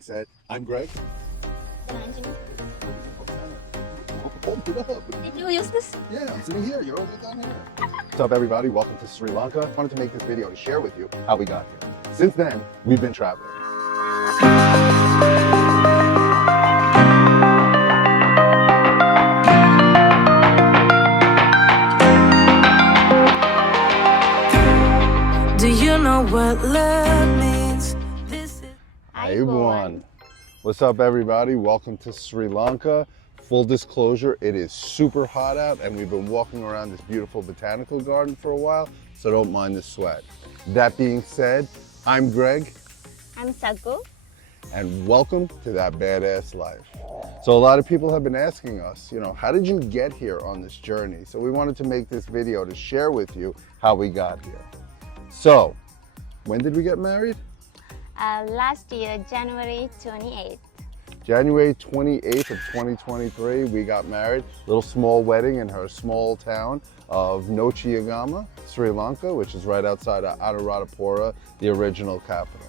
being said, I'm Greg. Hold it up. Did you use this? Yeah, I'm sitting here. You're over down here. What's up, everybody? Welcome to Sri Lanka. I wanted to make this video to share with you how we got here. Since then, we've been traveling. Do you know what love means? This is Hey, everyone. What's up, everybody? Welcome to Sri Lanka. Full disclosure, it is super hot out and we've been walking around this beautiful botanical garden for a while, so don't mind the sweat. That being said, I'm Greg. I'm Saku. And welcome to That Badass Life. So a lot of people have been asking us, how did you get here on this journey? So we wanted to make this video to share with you how we got here. So, when did we get married? Last year, January 28th. January 28th of 2023, we got married. Little small wedding in her small town of Nochiyagama, Sri Lanka, which is right outside of Anuradhapura, the original capital.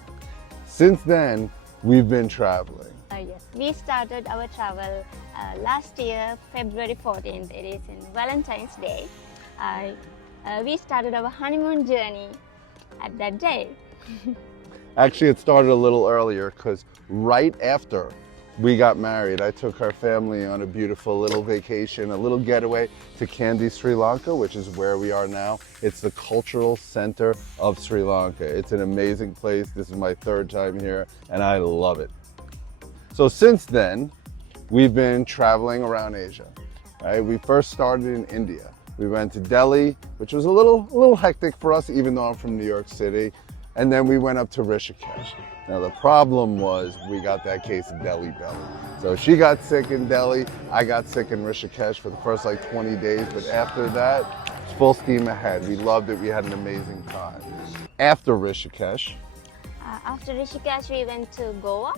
Since then, we've been traveling. Yes, we started our travel last year, February 14th. It is in Valentine's Day. We started our honeymoon journey at that day. Actually, it started a little earlier because right after we got married, I took our family on a beautiful little vacation, a little getaway to Kandy, Sri Lanka, which is where we are now. It's the cultural center of Sri Lanka. It's an amazing place. This is my third time here and I love it. So since then, we've been traveling around Asia. Right? We first started in India. We went to Delhi, which was a little hectic for us, even though I'm from New York City. And then we went up to Rishikesh. Now the problem was we got that case of Delhi belly. So she got sick in Delhi, I got sick in Rishikesh for the first 20 days, but after that, it's full steam ahead. We loved it, we had an amazing time. After Rishikesh, We went to Goa.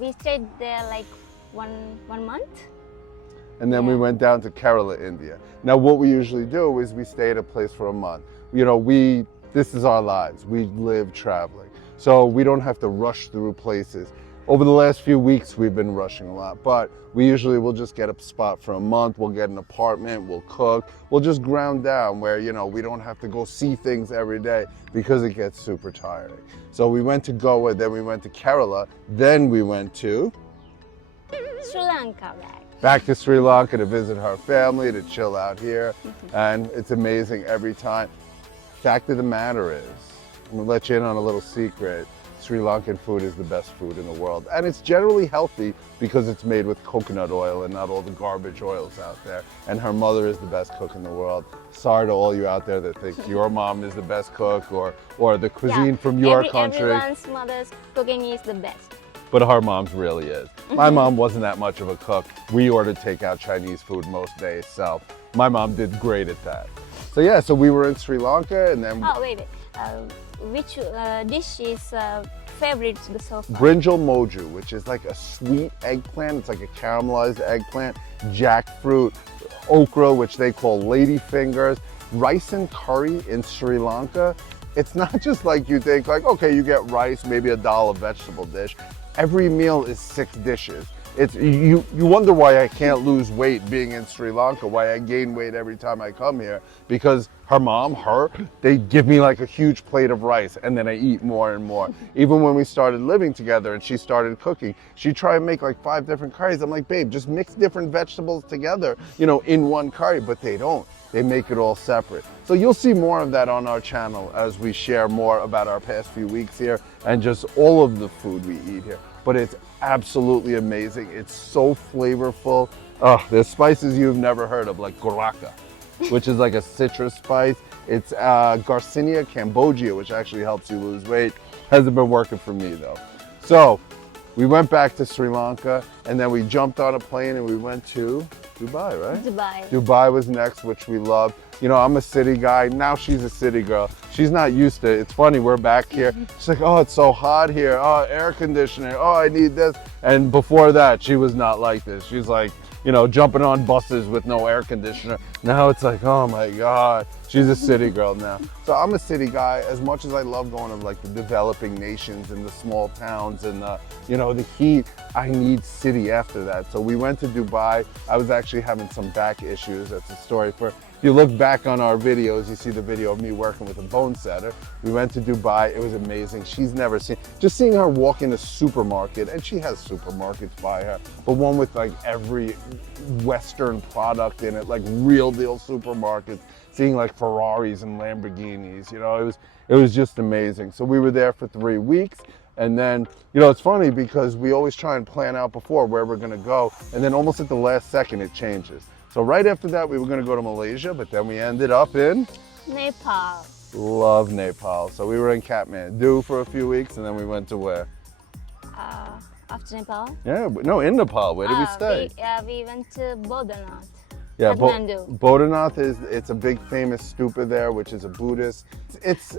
We stayed there like one month. and then we went down to Kerala, India. Now what we usually do is we stay at a place for a month. This is our lives, we live traveling. So we don't have to rush through places. Over the last few weeks, we've been rushing a lot, but we usually will just get a spot for a month, we'll get an apartment, we'll cook, we'll just ground down where, we don't have to go see things every day because it gets super tiring. So we went to Goa, then we went to Kerala, then we went to Sri Lanka back to Sri Lanka to visit her family, to chill out here, and it's amazing every time. Fact of the matter is, I'm gonna let you in on a little secret. Sri Lankan food is the best food in the world. And it's generally healthy because it's made with coconut oil and not all the garbage oils out there. And her mother is the best cook in the world. Sorry to all you out there that think your mom is the best cook or the cuisine from your country. Everyone's mother's cooking is the best. But her mom's really is. My mom wasn't that much of a cook. We ordered takeout Chinese food most days, so my mom did great at that. So we were in Sri Lanka and then... Oh, wait. Which dish is favorite so far? Brinjal moju, which is like a sweet eggplant. It's like a caramelized eggplant, jackfruit, okra, which they call ladyfingers, rice and curry in Sri Lanka. It's not just like you think, okay, you get rice, maybe a dal, a vegetable dish. Every meal is 6 dishes. You wonder why I can't lose weight being in Sri Lanka, why I gain weight every time I come here, because her mom, they give me like a huge plate of rice and then I eat more and more. Even when we started living together and she started cooking, she'd try and make like 5 different curries. I'm like, babe, just mix different vegetables together, in one curry, but they don't. They make it all separate. So you'll see more of that on our channel as we share more about our past few weeks here and just all of the food we eat here. But it's absolutely amazing. It's so flavorful. There's spices you've never heard of, like goraka, which is like a citrus spice. It's Garcinia cambogia, which actually helps you lose weight. Hasn't been working for me though. So we went back to Sri Lanka and then we jumped on a plane and we went to Dubai, right? Dubai. Dubai was next, which we loved. I'm a city guy. Now she's a city girl. She's not used to it. It's funny, we're back here. She's like, oh, it's so hot here. Oh, air conditioning. Oh, I need this. And before that, she was not like this. She's like, you know, jumping on buses with no air conditioner. Now it's like, oh my God, she's a city girl now. So I'm a city guy. As much as I love going to like the developing nations and the small towns and the, you know, the heat, I need city after that. So we went to Dubai. I was actually having some back issues. That's a story for, if you look back on our videos, you see the video of me working with a bone setter. We went to Dubai. It was amazing. She's never seen, just seeing her walk in a supermarket, and she has supermarkets by her, but one with like every Western product in it, like real deal supermarkets, seeing like Ferraris and Lamborghinis, you know, it was just amazing. So we were there for 3 weeks. And then, you know, it's funny because we always try and plan out before where we're gonna go, and then almost at the last second it changes. So right after that, we were gonna go to Malaysia, but then we ended up in Nepal. Love Nepal. So we were in Kathmandu for a few weeks, and then we went to where? After Nepal? Yeah, no, in Nepal. Where did we stay? We went to Boudhanath. Yeah, Kathmandu. Boudhanath it's a big famous stupa there, which is a Buddhist. It's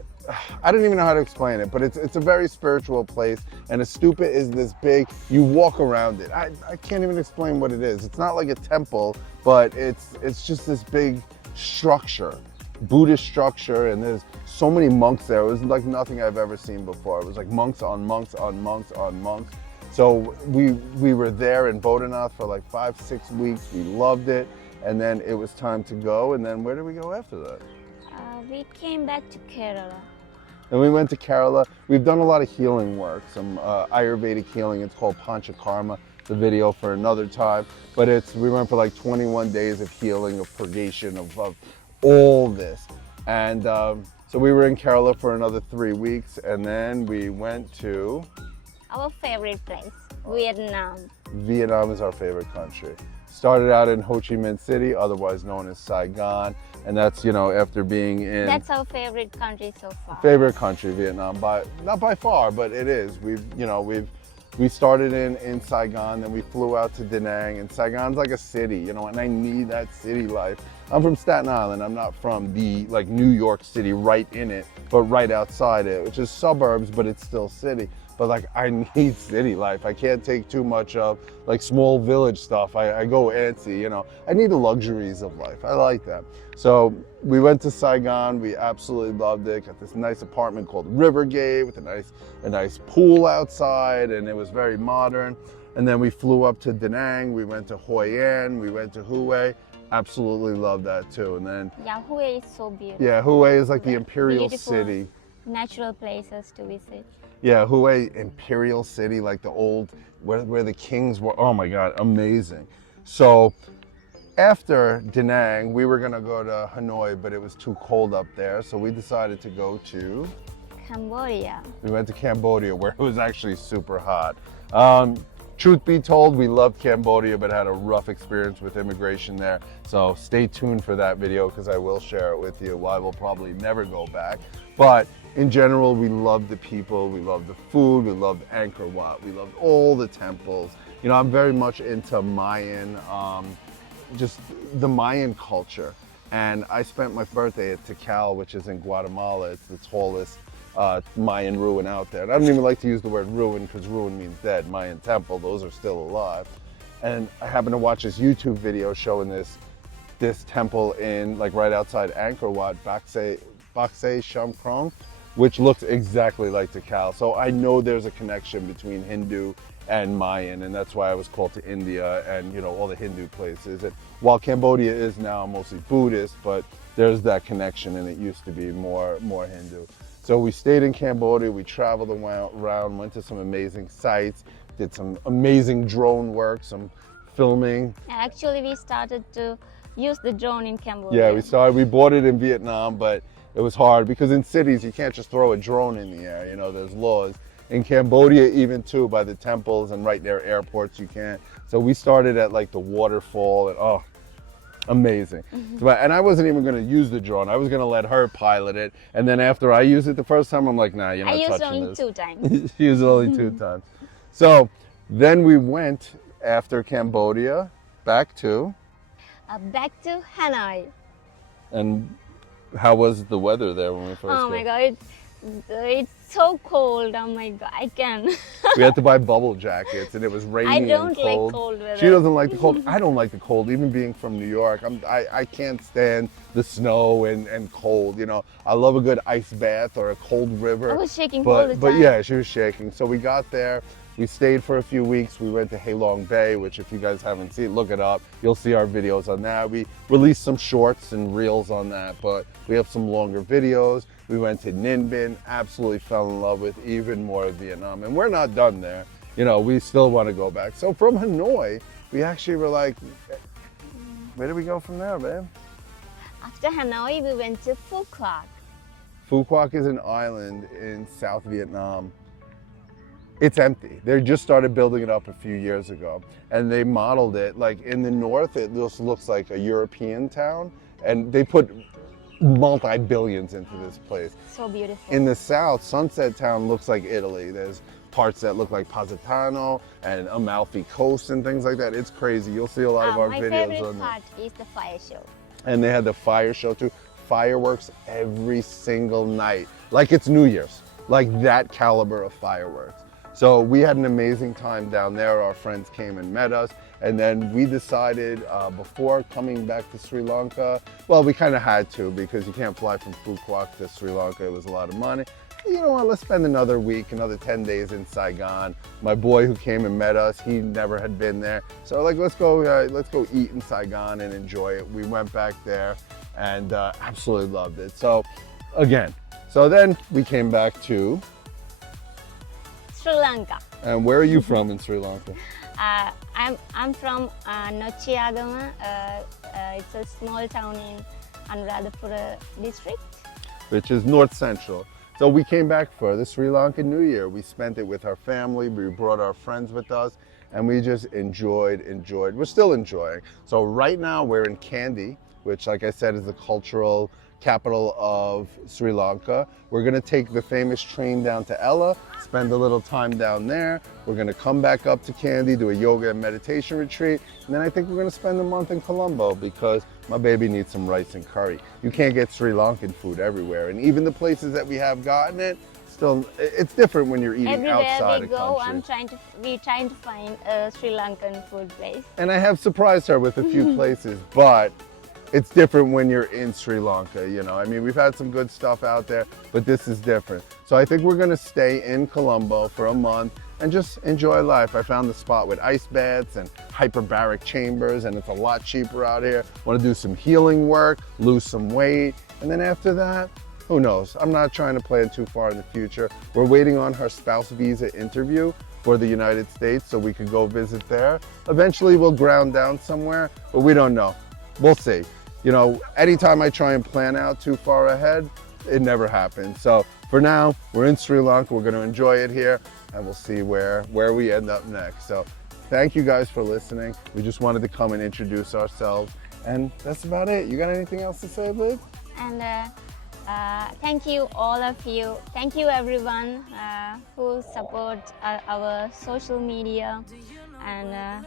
I don't even know how to explain it, but it's a very spiritual place, and a stupa is this big, you walk around it. I can't even explain what it is. It's not like a temple, but it's just this big structure, Buddhist structure, and there's so many monks there. It was like nothing I've ever seen before. It was like monks on monks on monks on monks. So we were there in Boudhanath for like 5-6 weeks. We loved it, and then it was time to go. And then where did we go after that? We came back to Kerala. And we went to Kerala. We've done a lot of healing work, some Ayurvedic healing. It's called Panchakarma. It's a video for another time. But we went for like 21 days of healing, of purgation, of all this. And so we were in Kerala for another 3 weeks, and then we went to Our favorite place, Vietnam. Vietnam is our favorite country. Started out in Ho Chi Minh City, otherwise known as Saigon, and that's, you know, after being in. That's our favorite country so far. Favorite country, Vietnam, not by far, but it is. We started in Saigon, then we flew out to Da Nang, and Saigon's like a city, you know, and I need that city life. I'm from Staten Island. I'm not from the like New York City right in it, but right outside it, which is suburbs, but it's still city. But like, I need city life. I can't take too much of like small village stuff. I go antsy, you know. I need the luxuries of life. I like that. So we went to Saigon. We absolutely loved it. Got this nice apartment called Rivergate with a nice pool outside, and it was very modern. And then we flew up to Da Nang. We went to Hoi An. We went to Hue. Absolutely loved that too. And then Hue is so beautiful. yeah, Hue is like the imperial Beautiful city. Natural places to visit. Yeah, Hue, imperial city, like the old, where the kings were. Oh my God, amazing. So after Da Nang, we were gonna go to Hanoi, but it was too cold up there. So we decided to go to Cambodia. We went to Cambodia, where it was actually super hot. Truth be told, we loved Cambodia, but had a rough experience with immigration there. So stay tuned for that video, because I will share it with you. Why we'll probably never go back. But in general, we loved the people, we loved the food, we loved Angkor Wat, we loved all the temples. You know, I'm very much into Mayan, just the Mayan culture. And I spent my birthday at Tikal, which is in Guatemala. It's the tallest Mayan ruin out there. And I don't even like to use the word ruin, because ruin means dead. Mayan temple, those are still alive. And I happened to watch this YouTube video showing this temple in, like right outside Angkor Wat, Bakse Shamkrong, which looks exactly like Tikal. So I know there's a connection between Hindu and Mayan, and that's why I was called to India and, you know, all the Hindu places. And while Cambodia is now mostly Buddhist, but there's that connection, and it used to be more Hindu. So we stayed in Cambodia, we traveled around, went to some amazing sites, did some amazing drone work, some filming. Actually, we started to use the drone in Cambodia. Yeah, we bought it in Vietnam, but it was hard because in cities you can't just throw a drone in the air, you know, there's laws. In Cambodia, even too, by the temples and right near airports, you can't. So we started at like the waterfall, and oh, amazing. And I wasn't even gonna use the drone. I was gonna let her pilot it. And then after I used it the first time, I'm like, nah, you're not touching this. I used it only 2 times. She used it only 2 times. So then we went, after Cambodia, back to Hanoi. And how was the weather there when we first Oh my God, it's so cold. Oh my god, I can. We had to buy bubble jackets, and it was rainy I don't and like cold. cold weather. She doesn't like the cold. I don't like the cold, even being from New York. I can't stand the snow and cold. You know, I love a good ice bath or a cold river. I was shaking all the time. But yeah, she was shaking. So we got there. We stayed for a few weeks. We went to Halong Bay, which if you guys haven't seen, look it up. You'll see our videos on that. We released some shorts and reels on that, but we have some longer videos. We went to Ninh Binh, absolutely fell in love with even more of Vietnam. And we're not done there. You know, we still want to go back. So from Hanoi, we actually were like, where did we go from there, babe? After Hanoi, we went to Phu Quoc. Phu Quoc is an island in South Vietnam. It's empty. They just started building it up a few years ago, and they modeled it like in the north. It just looks like a European town, and they put multi-billions into this place. So beautiful. In the south, Sunset Town looks like Italy. There's parts that look like Positano and Amalfi Coast and things like that. It's crazy. You'll see a lot of our my videos favorite on there. part is the fire show. And they had the fire show too. Fireworks every single night, like it's New Year's, like that caliber of fireworks. So we had an amazing time down there. Our friends came and met us. And then we decided before coming back to Sri Lanka, well, we kind of had to because you can't fly from Phu Quoc to Sri Lanka. It was a lot of money. You know what, let's spend another week, another 10 days in Saigon. My boy who came and met us, he never had been there. So like, let's go eat in Saigon and enjoy it. We went back there and absolutely loved it. So again, so then we came back to Sri Lanka. And where are you from in Sri Lanka? I'm from Nochiagama. It's a small town in Anuradhapura district. Which is north central. So we came back for the Sri Lankan New Year. We spent it with our family. We brought our friends with us, and we just enjoyed. We're still enjoying. So right now we're in Kandy, which, like I said, is the cultural capital of Sri Lanka. We're gonna take the famous train down to Ella, spend a little time down there. We're gonna come back up to Kandy, do a yoga and meditation retreat, and then I think we're gonna spend a month in Colombo because my baby needs some rice and curry. You can't get Sri Lankan food everywhere, and even the places that we have gotten it, still, it's different when you're eating Everywhere outside we a go, country. we're trying to find a Sri Lankan food place. And I have surprised her with a few places, but it's different when you're in Sri Lanka, you know. I mean, we've had some good stuff out there, but this is different. So I think we're gonna stay in Colombo for a month and just enjoy life. I found the spot with ice baths and hyperbaric chambers, and it's a lot cheaper out here. Want to do some healing work, lose some weight, and then after that, who knows? I'm not trying to plan too far in the future. We're waiting on her spouse visa interview for the United States so we could go visit there. Eventually we'll ground down somewhere, but we don't know. We'll see. You know, anytime I try and plan out too far ahead, it never happens. So for now, we're in Sri Lanka. We're going to enjoy it here, and we'll see where we end up next. So thank you guys for listening. We just wanted to come and introduce ourselves, and that's about it. You got anything else to say, Liv? And thank you, all of you. Thank you, everyone who supports our social media. And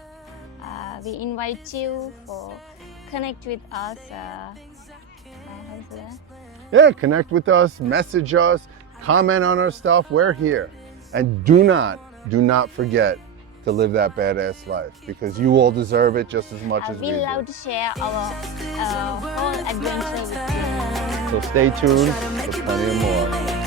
we invite you for connect with us. How's that? Yeah, connect with us, message us, comment on our stuff. We're here. And do not forget to live that badass life, because you all deserve it just as much as we We do. love to share our whole adventure with you. So stay tuned for plenty of more.